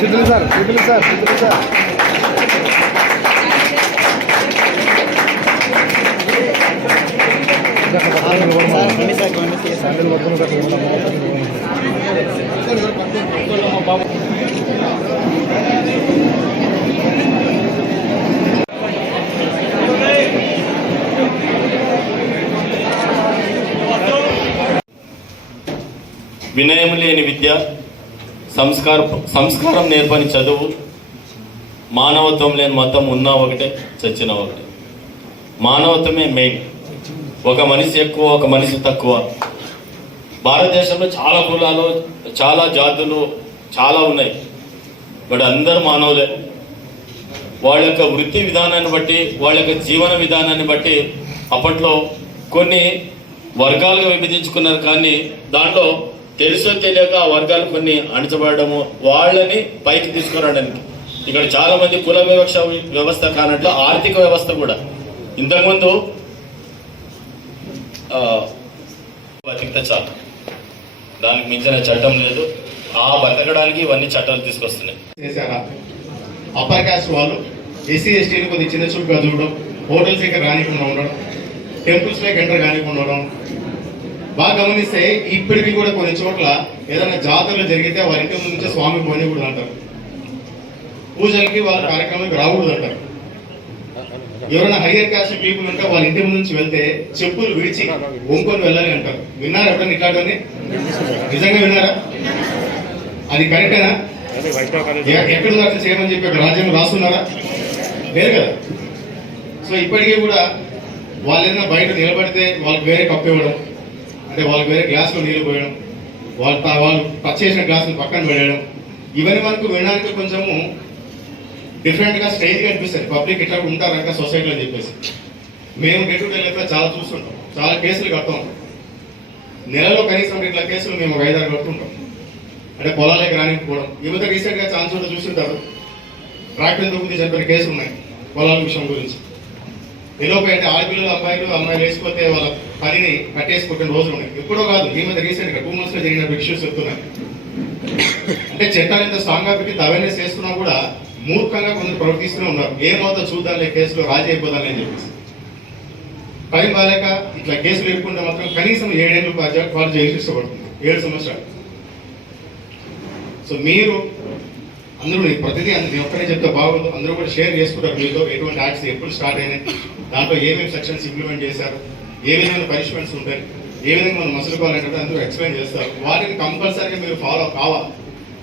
సిద్ధులు sir సిద్ధులు sir సిద్ధులు sir వినయం లేని విద్య సంస్కార సంస్కారం నేర్పని చదువు మానవత్వం లేని మతం ఉన్నా ఒకటే చచ్చిన ఒకటే. మానవత్వమే మెయిన్ ఒక మనిషి ఎక్కువ ఒక మనిషి తక్కువ. భారతదేశంలో చాలా కులాలు చాలా జాతులు చాలా ఉన్నాయి. బట్ అందరూ మానవులే. వాళ్ళ యొక్క వృత్తి విధానాన్ని బట్టి వాళ్ళ యొక్క జీవన విధానాన్ని బట్టి అప్పట్లో కొన్ని వర్గాలుగా విభజించుకున్నారు కానీ దాంట్లో తెలుసో తెలియక ఆ వర్గాలు కొన్ని అణచబడము వాళ్ళని పైకి తీసుకురావడానికి. ఇక్కడ చాలా మంది కుల వివక్ష వ్యవస్థ కానట్లు ఆర్థిక వ్యవస్థ కూడా. ఇంతకుముందు బతికితే చాలు. దానికి మించిన చట్టం లేదు. ఆ బతకడానికి ఇవన్నీ చట్టాలు తీసుకొస్తున్నాయి. అప్పర్ కాస్ట్ వాళ్ళు ఎస్సీ ఎస్టీని కొద్ది చిన్న చూపుగా చూడడం హోటల్స్ దగ్గర రానికుండా ఉండడం టెంపుల్స్లోకి ఎంటర్ కానికుండా ఉండడం బాగా గమనిస్తే ఇప్పటికీ కూడా కొన్ని చోట్ల ఏదైనా జాతరలు జరిగితే వారి ఇంటి ముందు స్వామి స్వామి పోనీకూడదు అంటారు. పూజలకి వాళ్ళ కార్యక్రమానికి రాకూడదు అంటారు. ఎవరైనా హయ్యర్ కాస్ట్ పీపుల్ ఉంటే వాళ్ళ ఇంటి ముందు నుంచి వెళ్తే చెప్పులు విడిచి ఒంకొని వెళ్ళాలి అంటారు. విన్నారా ఎవరైనా ఇట్లాంటివన్నీ? నిజంగా విన్నారా? అది కరెక్టేనా? ఎక్కడ దాకా చేయమని చెప్పి అక్కడ రాజ్యాంగం రాస్తున్నారా? లేదు కదా. సో ఇప్పటికీ కూడా వాళ్ళు ఏదైనా బయట నిలబడితే వాళ్ళకి వేరే కప్పు ఇవ్వడం అంటే వాళ్ళకి వేరే గ్లాసులో నీళ్ళు పోయడం వాళ్ళు వాళ్ళు టచ్ చేసిన గ్లాసులు పక్కన పెట్టడం ఇవన్నీ మనకు వినడానికి కొంచెము డిఫరెంట్గా గా అనిపిస్తుంది. పబ్లిక్ ఇట్లా ఉంటారంట సొసైటీలో అని చెప్పేసి. మేము డే టు డే చాలా చూస్తుంటాం. చాలా కేసులు కడతాం. నెలలో కనీసం ఇట్లా కేసులు మేము ఒక ఐదారు కడుతుంటాం. అంటే పొలాలకు రానిపోవడం యువత రీసెంట్గా చాలా చోట్ల చూస్తుంటారు. ట్రాక్టర్ దొరికి చెప్పిన కేసులు ఉన్నాయి పొలాల విషయం గురించి. ఎలోపై అంటే ఆడపిల్లలు అమ్మాయిలు అమ్మాయిలు వేసిపోతే వాళ్ళ పనిని కట్టేసుకుంటున్న రోజులు ఉన్నాయి. ఎప్పుడో కాదు ఈ మధ్య రీసెంట్ టూ మంత్స్లో జరిగిన ఇష్యూస్ చెప్తున్నాయి అంటే చట్టాలు ఎంత స్ట్రాంగ్గా పెట్టి అవేర్నెస్ చేస్తున్నా కూడా మూర్ఖంగా కొందరు ప్రవర్తిస్తూనే ఉన్నారు. ఏమవుతా చూద్దాంలే కేసులో రాజీ అయిపోదాంలే అని చెప్పేసి. టైం బాలేక ఇట్లా కేసులు ఎదుర్కొంటే మాత్రం కనీసం ఏడేళ్ళు వాళ్ళు జైలు ఇష్టపడుతుంది ఏడు సంవత్సరాలు. సో మీరు అందరూ ప్రతిదీ అందరూ నేను ఒక్కనే చెప్తే బాగుంది అందరూ కూడా షేర్ చేసుకుంటారు మీతో. ఎటువంటి యాక్ట్స్ ఎప్పుడు స్టార్ట్ అయినాయి? దాంట్లో ఏమేమి సెక్షన్స్ ఇంప్లిమెంట్ చేశారు? ఏ విధమైన పనిష్మెంట్స్ ఉంటాయి ఏ విధంగా మనం మసులుకోవాలంటే అందరూ ఎక్స్ప్లెయిన్ చేస్తారు. వాటిని కంపల్సరీగా మీరు ఫాలో కావాలి.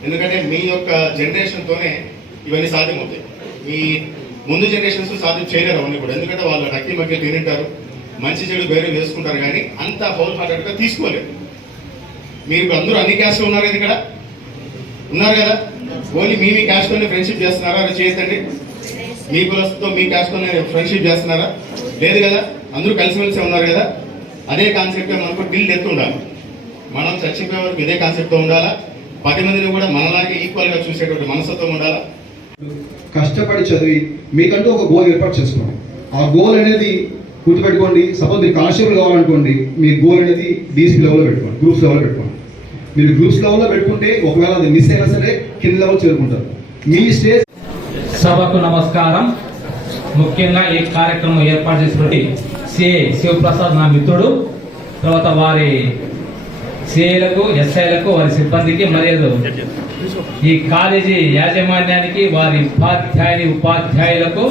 ఎందుకంటే మీ యొక్క జనరేషన్తోనే ఇవన్నీ సాధ్యమవుతాయి. మీ ముందు జనరేషన్స్ సాధ్యం చేయలేరు అవన్నీ కూడా. ఎందుకంటే వాళ్ళు నక్కి మగ్గి తింటారు మంచి చెడు బేరు వేసుకుంటారు కానీ అంత హోల్ హార్టెడ్గా తీసుకోలేరు. మీరు అందరూ అన్ని క్యాస్ట్లో ఉన్నారు కదా ఇక్కడ? ఉన్నారు కదా? ఓన్లీ మీ మీ క్యాస్ట్లోనే ఫ్రెండ్షిప్ చేస్తున్నారా? అది చేయొద్దండి. మీ కులస్తో మీ క్యాస్ట్లోనే ఫ్రెండ్షిప్ చేస్తున్నారా? లేదు కదా? అందరూ కలిసిమెలిసి ఉన్నారు కదా? అదే కాన్సెప్ట్ మనకు టిల్ డెత్ ఉండాలి. మనం చచ్చిపోయే వరకు ఇదే కాన్సెప్ట్తో ఉండాలా? పది మందిని కూడా మనలాగే ఈక్వల్గా చూసేటువంటి మనస్తత్వం ఉండాలా? కష్టపడి చదివి మీకంటూ ఒక గోల్ ఏర్పాటు చేసుకోండి. ఆ గోల్ అనేది గుర్తుపెట్టుకోండి. సపోజ్ మీరు కానిస్టేబుల్ కావాలనుకోండి మీ గోల్ అనేది డీసీ లెవెల్లో పెట్టుకోండి. గ్రూప్స్ లెవెల్లో పెట్టుకోండి. మీరు గ్రూప్స్ లెవెల్లో పెట్టుకుంటే ఒకవేళ అది మిస్ అయినా సరే కింద లెవెల్ చేరుకుంటారు. మీ స్టేజ్ సభకు నమస్కారం. ముఖ్యంగా ఈ కార్యక్రమం ఏర్పాటు చేసినటువంటి సిఏ శివప్రసాద్ నా మిత్రుడు. తర్వాత వారి సిఏలకు ఎస్ఐలకు వారి సిబ్బందికి మరియు ఈ కాలేజీ యాజమాన్యానికి వారి ఉపాధ్యాయుని ఉపాధ్యాయులకు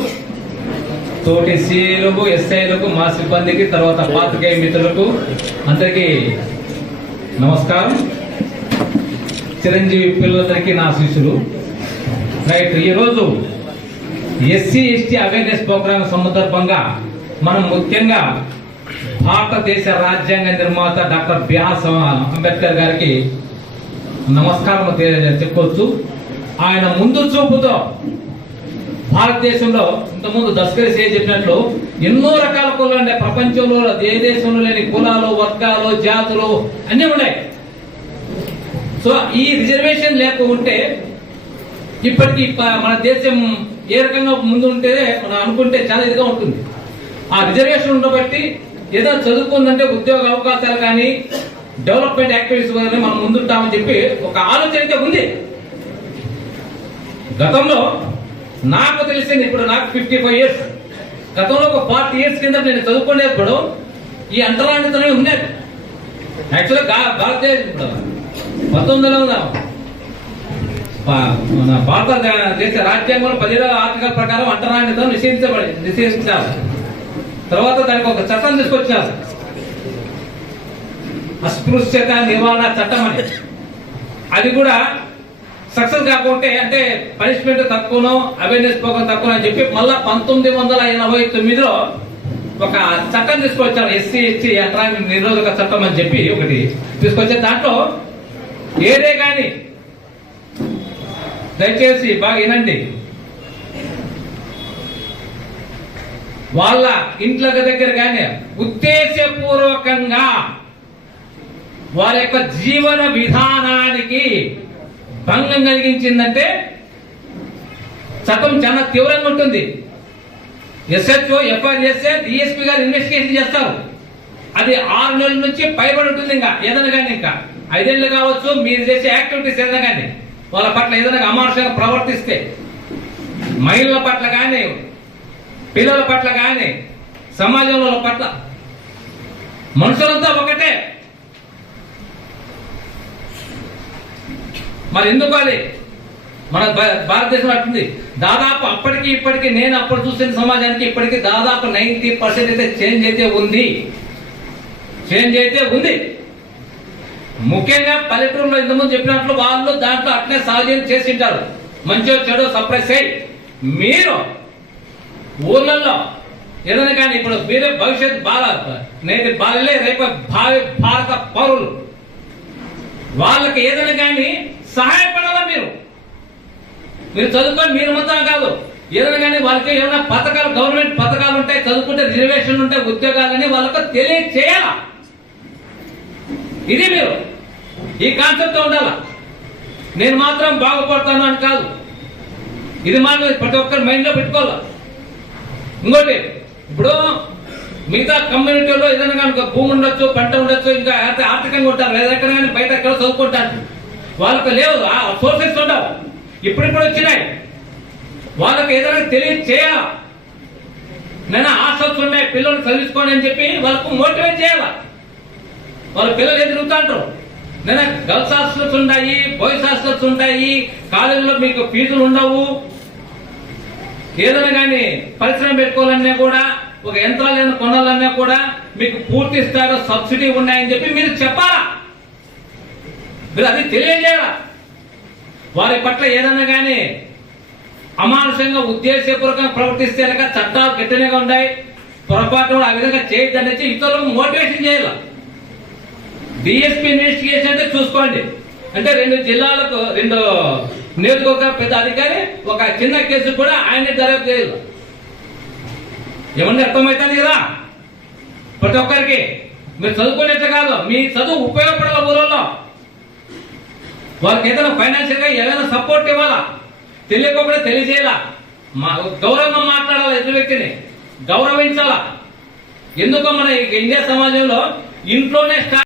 తోటి సిఏలకు ఎస్ఐలకు మా సిబ్బందికి తర్వాత పాతికేయ మిత్రులకు అందరికీ నమస్కారం. చిరంజీవి పిల్లలందరికీ నా శిష్యులు. రైట్ ఈరోజు ఎస్సీ ఎస్టీ అవేర్నెస్ ప్రోగ్రామ్ సందర్భంగా మనం ముఖ్యంగా భారతదేశ రాజ్యాంగ నిర్మాత డాక్టర్ బిఆర్ అంబేద్కర్ గారికి నమస్కారం చెప్పవచ్చు చెప్పొచ్చు ఆయన ముందు చూపుతో భారతదేశంలో ఇంతకుముందు దస్కరి సే చెప్పినట్లు ఎన్నో రకాల కులాలు ఉన్నాయి. ప్రపంచంలో ఏ దేశంలో లేని కులాలు వర్గాలు జాతులు అన్నీ ఉన్నాయి. సో ఈ రిజర్వేషన్ లేకుంటే ఇప్పటికీ మన దేశం ఏ రకంగా ముందు ఉంటే మనం అనుకుంటే చాలా ఇదిగా ఉంటుంది. ఆ రిజర్వేషన్ ఉండబట్టి ఏదో చదువుకుందంటే ఉద్యోగ అవకాశాలు కానీ డెవలప్మెంట్ యాక్టివిటీస్ కానీ మనం ముందుంటామని చెప్పి ఒక ఆలోచన అయితే ఉంది. గతంలో నాకు తెలిసింది ఇప్పుడు నాకు ఫిఫ్టీ ఫైవ్ ఇయర్స్ గతంలో ఒక ఫార్టీ ఇయర్స్ కింద నేను చదువుకునేప్పుడు ఈ అంతరానితనం ఉండేది. యాక్చువల్గా భారతదేశం పంతొమ్మిది పంతొమ్మిదిలో మన భారత దేశ రాజ్యాంగంలో పదిహేడవ ఆర్టికల్ ప్రకారం అంటరానితనం నిషేధించబడి నిషేధించారు తర్వాత దానికి ఒక చట్టం తీసుకొచ్చారు. అస్పృశ్యత నివారణ చట్టం అని. అది కూడా సక్సెస్ కాకుంటే అంటే పనిష్మెంట్ తక్కువను అవేర్నెస్ ప్రోగ్రామ్ తక్కువ అని చెప్పి మళ్ళా పంతొమ్మిది వందల ఎనభై తొమ్మిదిలో ఒక చట్టం తీసుకొచ్చారు ఎస్సీ ఎస్టీ అంతరాంగ నిరోధక చట్టం అని చెప్పి ఒకటి తీసుకొచ్చే దాంట్లో ఏదే కానీ దయచేసి బాగా వినండి. వాళ్ళ ఇంట్ల దగ్గర కానీ ఉద్దేశపూర్వకంగా వారి యొక్క జీవన విధానానికి భంగం కలిగించిందంటే చట్టం చాలా తీవ్రంగా ఉంటుంది. ఎస్హెచ్ఓ ఎఫ్ఐఆర్ఎస్ఏ డిఎస్పీ గారు ఇన్వెస్టిగేషన్ చేస్తారు. అది ఆరు నెలల నుంచి పైబడి ఉంటుంది ఇంకా. ఏదైనా కానీ ఇంకా. ఐదేళ్ళు కావచ్చు మీరు చేసే యాక్టివిటీస్ ఏదైనా కానీ. వాళ్ళ పట్ల ఏదైనా అమానుషంగా ప్రవర్తిస్తే మహిళల పట్ల కానీ పిల్లల పట్ల కానీ సమాజంలో పట్ల మనుషులంతా ఒకటే. మరి ఎందుకు అది? మన భారతదేశం అట్టుంది దాదాపు అప్పటికి ఇప్పటికి నేను అప్పుడు చూసిన సమాజానికి ఇప్పటికి దాదాపు నైన్టీ పర్సెంట్ అయితే చేంజ్ అయితే ఉంది. చేంజ్ అయితే ఉంది. ముఖ్యంగా పల్లెటూరులో ఇంతకుముందు చెప్పినట్లు వాళ్ళు దాంట్లో అట్లే సహజం చేసి ఉంటారు. మంచిగా చెడో సప్రెస్ అయ్యి మీరు ఊర్లలో ఏదైనా కానీ ఇప్పుడు మీరే భవిష్యత్ బాల నేటి బాలలే రేపు భావి భారత పౌరులు. వాళ్ళకి ఏదైనా కానీ సహాయపడాలా మీరు? మీరు చదువుకొని మీరు మొత్తం కాదు ఏదైనా కానీ వాళ్ళకి ఏమైనా పథకాలు గవర్నమెంట్ పథకాలు ఉంటాయి చదువుకుంటే రిజర్వేషన్ ఉంటాయి ఉద్యోగాలని వాళ్ళకు తెలియచేయాలా? ఇది మీరు. ఈ కాన్సెప్ట్ ఉండాల? నేను మాత్రం బాగుపడతాను అని కాదు. ఇది మాత్రం ప్రతి ఒక్కరి మైండ్లో పెట్టుకోవాలి? ఇంకోటి ఇప్పుడు మిగతా కమ్యూనిటీలో ఏదైనా కనుక భూమి ఉండొచ్చు పంట ఉండొచ్చు ఇంకా ఆర్థికంగా ఉంటారు ఎక్కడ కానీ బయట ఎక్కడ చదువుకుంటారు. వాళ్ళకి లేవు ఆ సోర్సెస్ ఉండవు. ఇప్పుడిప్పుడు వచ్చినాయి. వాళ్ళకి ఏదైనా తెలియచేయాల నేను ఆశలు ఉన్నాయి పిల్లలు చదివించుకోండి అని చెప్పి వాళ్ళకు మోటివేట్ చేయాల? వాళ్ళ పిల్లలు ఎదుగుతుంటారు నేను గర్ల్స్ హాస్టల్స్ ఉన్నాయి బాయ్స్ హాస్టల్స్ ఉంటాయి కాలేజీలో మీకు ఫీజులు ఉండవు. ఏదైనా కానీ పరిశ్రమ పెట్టుకోవాలన్నా కూడా ఒక యంత్రాలు ఏమైనా కొనాలన్నా కూడా మీకు పూర్తి స్థాయిలో సబ్సిడీ ఉన్నాయని చెప్పి మీరు చెప్పాలా? మీరు అది తెలియజేయాలా? వారి పట్ల ఏదన్నా కానీ అమానుషంగా ఉద్దేశపూర్వకంగా ప్రవర్తిస్తే కనుక చట్టాలు గట్టినగా ఉన్నాయి పొరపాటు ఆ విధంగా చేయొద్దనేసి ఇతరులకు మోటివేషన్ చేయాలి? డిఎస్పీ ఇన్వెస్టిగేషన్ అంటే చూసుకోండి. అంటే రెండు జిల్లాలకు రెండు నియోజకవర్గ పెద్ద అధికారి ఒక చిన్న కేసు కూడా ఆయన దర్యాప్తు చేయదు ఏమన్నా అర్థమవుతుంది కదా? ప్రతి ఒక్కరికి. మీరు చదువుకునేట్టు కాదు మీ చదువు ఉపయోగపడాల ఊళ్ళో వాళ్ళకి ఏదైనా ఫైనాన్షియల్గా ఏదైనా సపోర్ట్ ఇవ్వాలా? తెలియకపోతే తెలియజేయాలా? మా గౌరవంగా మాట్లాడాలి ఎదురు వ్యక్తిని? గౌరవించాలా? ఎందుకో మన ఇండియా సమాజంలో ఇంట్లోనే స్టార్ట్